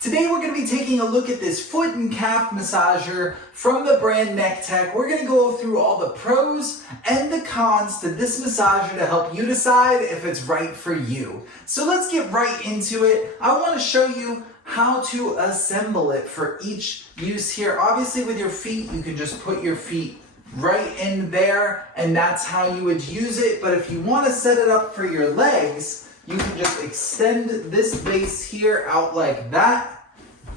Today we're going to be taking a look at this foot and calf massager from the brand Nekteck. We're going to go through all the pros and the cons to this massager to help you decide if it's right for you. So let's get right into it. I want to show you how to assemble it for each use here. Obviously with your feet, you can just put your feet right in there and that's how you would use it. But if you want to set it up for your legs, you can just extend this base here out like that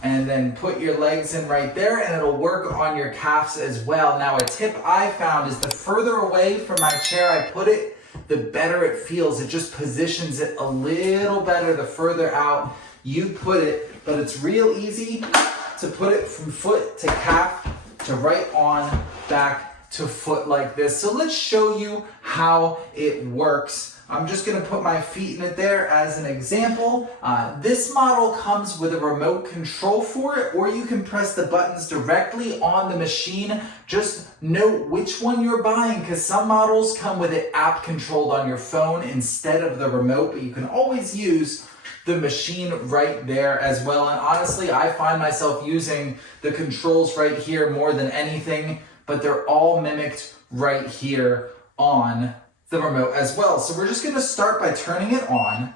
and then put your legs in right there and it'll work on your calves as well. Now a tip I found is the further away from my chair I put it, the better it feels. It just positions it a little better the further out you put it, but it's real easy to put it from foot to calf to right on back to foot like this. So let's show you how it works. I'm just going to put my feet in it there as an example. This model comes with a remote control for it, or you can press the buttons directly on the machine. Just note which one you're buying, because some models come with it app controlled on your phone instead of the remote, but you can always use the machine right there as well. And honestly, I find myself using the controls right here more than anything, but they're all mimicked right here on the remote as well. So we're just going to start by turning it on,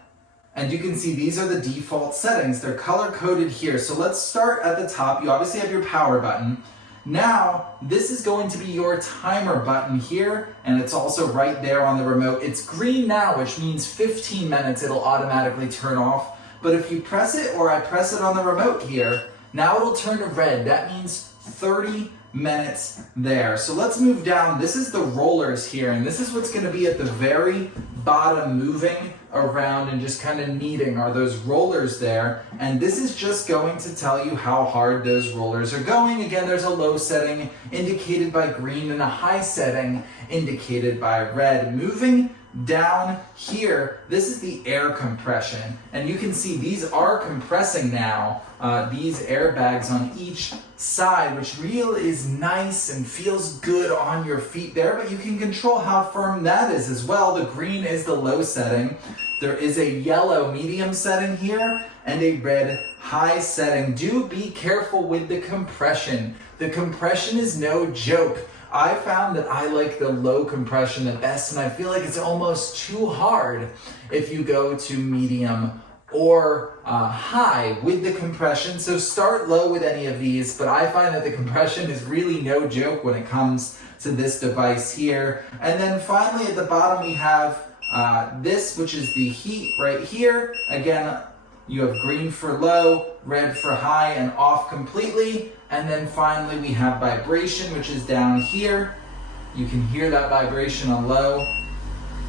and you can see these are the default settings. They're color coded here. So let's start at the top. You obviously have your power button. Now this is going to be your timer button here, and it's also right there on the remote. It's green now, which means 15 minutes it'll automatically turn off. But if you press it, or I press it on the remote here, now it'll turn to red. That means 30 minutes there. So let's move down. This is the rollers here, and this is what's going to be at the very bottom, moving around and just kind of kneading are those rollers there. And this is just going to tell you how hard those rollers are going. Again, there's a low setting indicated by green and a high setting indicated by red. Moving down here, this is the air compression, and you can see these are compressing now, these airbags on each side, which really is nice and feels good on your feet there, but you can control how firm that is as well. The green is the low setting. There is a yellow medium setting here and a red high setting. Do be careful with the compression. The compression is no joke. I found that I like the low compression the best, and I feel like it's almost too hard if you go to medium or high with the compression. So start low with any of these, but I find that the compression is really no joke when it comes to this device here. And then finally at the bottom we have this, which is the heat right here. Again, you have green for low, red for high, and off completely. And then finally we have vibration, which is down here. You can hear that vibration on low,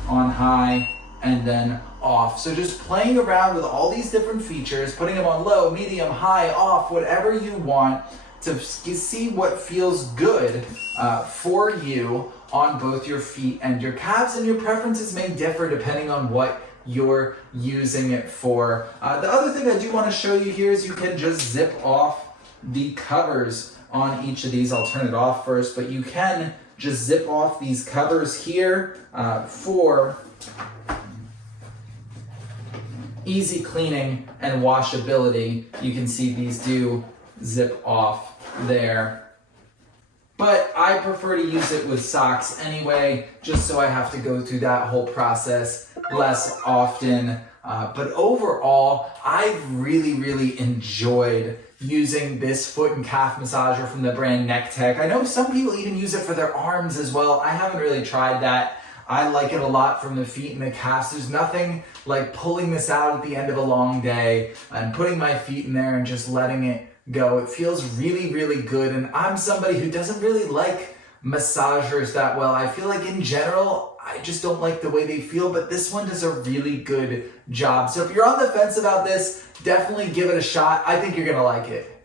on high, and then off. So just playing around with all these different features, putting them on low, medium, high, off, whatever you want to see what feels good for you on both your feet and your calves. And your preferences may differ depending on what you're using it for. The other thing I do want to show you here is you can just zip off the covers on each of these. I'll turn it off first, but you can just zip off these covers here for easy cleaning and washability. You can see these do zip off there. But I prefer to use it with socks anyway, just so I have to go through that whole process less often. But overall, I've really enjoyed using this foot and calf massager from the brand Nekteck. I know some people even use it for their arms as well. I haven't really tried that. I like it a lot from the feet and the calves. There's nothing like pulling this out at the end of a long day and putting my feet in there and just letting it go. It feels really good, and I'm somebody who doesn't really like massagers that well. I feel like in general, I just don't like the way they feel, but this one does a really good job. So if you're on the fence about this, definitely give it a shot. I think you're gonna like it.